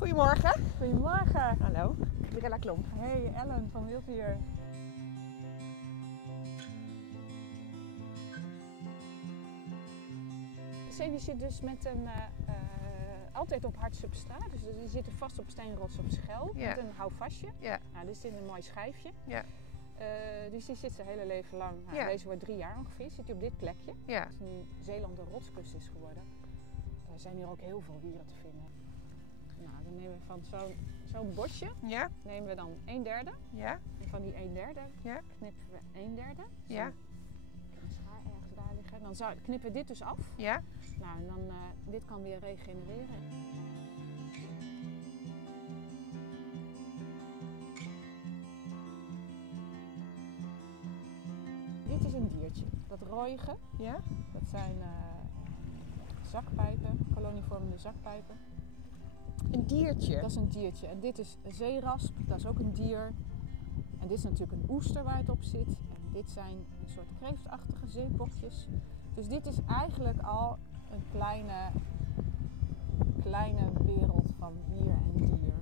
Goedemorgen. Goedemorgen. Hallo, Mirella Klomp. Hey, Ellen van Wilddier. Sadie zit dus met een, altijd op hard substraat. Dus die zitten vast op steenrots op schel Ja. met een houvastje. Ja. Nou, dit is een mooi schijfje. Ja. Dus die zit zijn hele leven lang. Nou, Ja. Deze wordt 3 jaar ongeveer. Zit hij op dit plekje. Ja. Als nu Zeeland een rotskust is geworden. Er zijn hier ook heel veel wieren te vinden. Nou, dan nemen we van zo'n bosje Ja. nemen we dan 1/3. Ja. En van die 1/3 Ja. knippen we 1/3. Ja. Een schaar ergens daar liggen. Dan knippen we dit dus af. Ja. Nou, en dan dit kan weer regenereren. Dit is een diertje. Dat rooige, Ja. dat zijn zakpijpen, kolonievormende zakpijpen. Een diertje. Dat is een diertje. En dit is een zeerasp, dat is ook een dier. En dit is natuurlijk een oester waar het op zit. En dit zijn een soort kreeftachtige zeepokjes. Dus dit is eigenlijk al een kleine wereld van dier en dier.